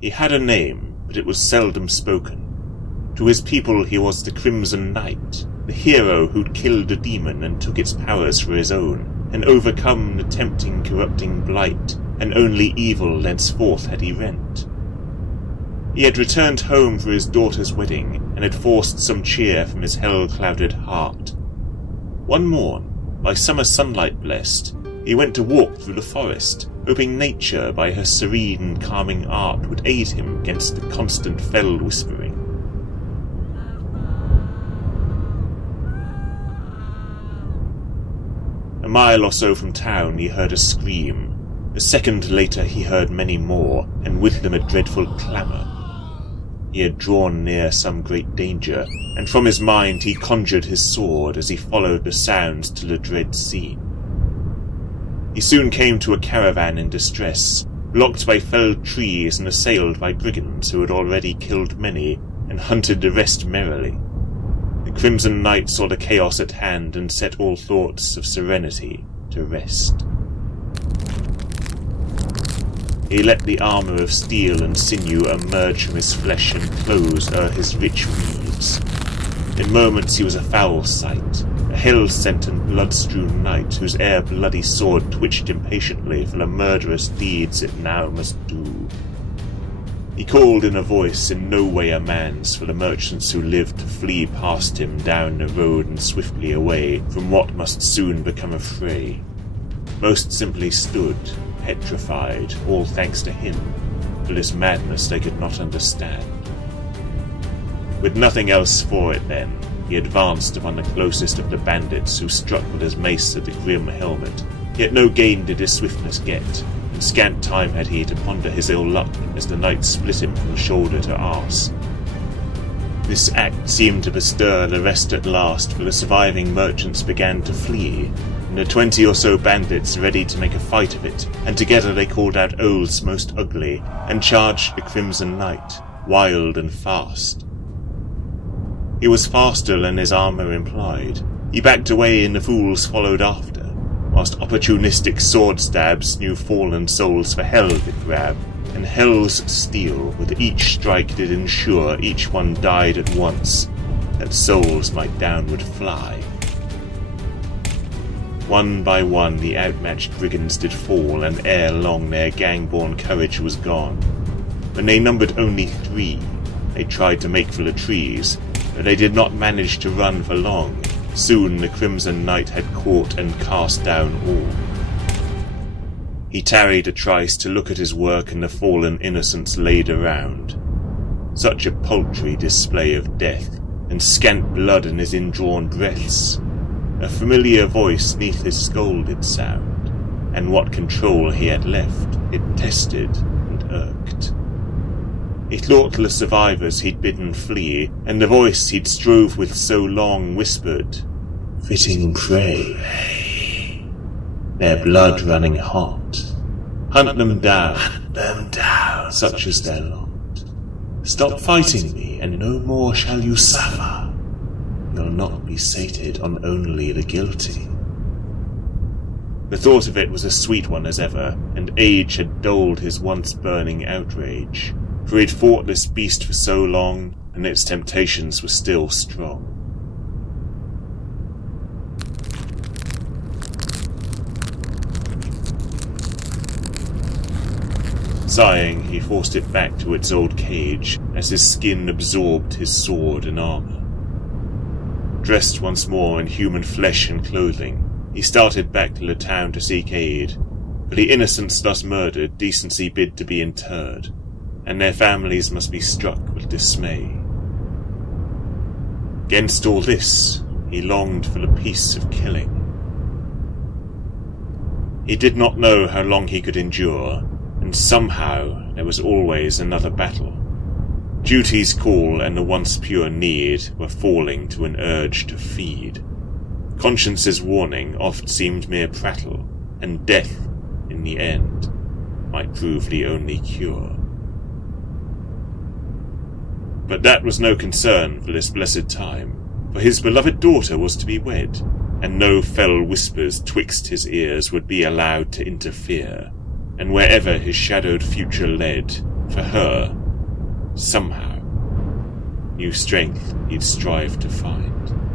He had a name, but it was seldom spoken. To his people he was the Crimson Knight, the hero who'd killed a demon and took its powers for his own, and overcome the tempting, corrupting blight, and only evil thenceforth had he rent. He had returned home for his daughter's wedding, and had forced some cheer from his hell-clouded heart. One morn, by summer sunlight blessed, he went to walk through the forest, hoping nature by her serene and calming art would aid him against the constant fell whispering. A mile or so from town he heard a scream. A second later he heard many more, and with them a dreadful clamour. He had drawn near some great danger, and from his mind he conjured his sword as he followed the sounds till a dread scene. He soon came to a caravan in distress, blocked by felled trees and assailed by brigands who had already killed many, and hunted the rest merrily. The Crimson Knight saw the chaos at hand and set all thoughts of serenity to rest. He let the armour of steel and sinew emerge from his flesh and close o'er his rich weeds. In moments he was a foul sight, a hell-sent and blood-strewn knight whose ere bloody sword twitched impatiently for the murderous deeds it now must do. He called in a voice in no way a man's for the merchants who lived to flee past him down the road and swiftly away from what must soon become a fray. Most simply stood, petrified, all thanks to him, for this madness they could not understand. With nothing else for it then, he advanced upon the closest of the bandits who struck with his mace at the grim helmet, yet no gain did his swiftness get, and scant time had he to ponder his ill luck as the knight split him from shoulder to arse. This act seemed to bestir the rest at last, for the surviving merchants began to flee, and the 20 or so bandits ready to make a fight of it, and together they called out oaths most ugly, and charged the Crimson Knight, wild and fast. He was faster than his armour implied. He backed away and the fools followed after, whilst opportunistic sword stabs knew fallen souls for hell did grab, and hell's steel with each strike did ensure each one died at once, that souls might downward fly. One by one the outmatched brigands did fall, and ere long their gang-born courage was gone. When they numbered only 3, they tried to make for the trees, but they did not manage to run for long. Soon the Crimson Knight had caught and cast down all. He tarried a trice to look at his work and the fallen innocents laid around. Such a paltry display of death, and scant blood in his indrawn breaths. A familiar voice neath his skull did sound, and what control he had left it tested and irked. He thought the survivors he'd bidden flee, and the voice he'd strove with so long whispered, "Fitting prey, their blood running hot. Hunt them down, such as their lot. Stop fighting me, and no more shall you suffer. You'll not be sated on only the guilty." The thought of it was a sweet one as ever, and age had dulled his once burning outrage, for he'd fought this beast for so long, and its temptations were still strong. Sighing, he forced it back to its old cage, as his skin absorbed his sword and armour. Dressed once more in human flesh and clothing, he started back to the town to seek aid. For the innocents thus murdered, decency bid to be interred, and their families must be struck with dismay. Against all this, he longed for the peace of killing. He did not know how long he could endure, and somehow there was always another battle. Duty's call and the once pure need were falling to an urge to feed. Conscience's warning oft seemed mere prattle, and death, in the end, might prove the only cure. But that was no concern for this blessed time, for his beloved daughter was to be wed, and no fell whispers twixt his ears would be allowed to interfere, and wherever his shadowed future led, For her, somehow, new strength he'd strive to find.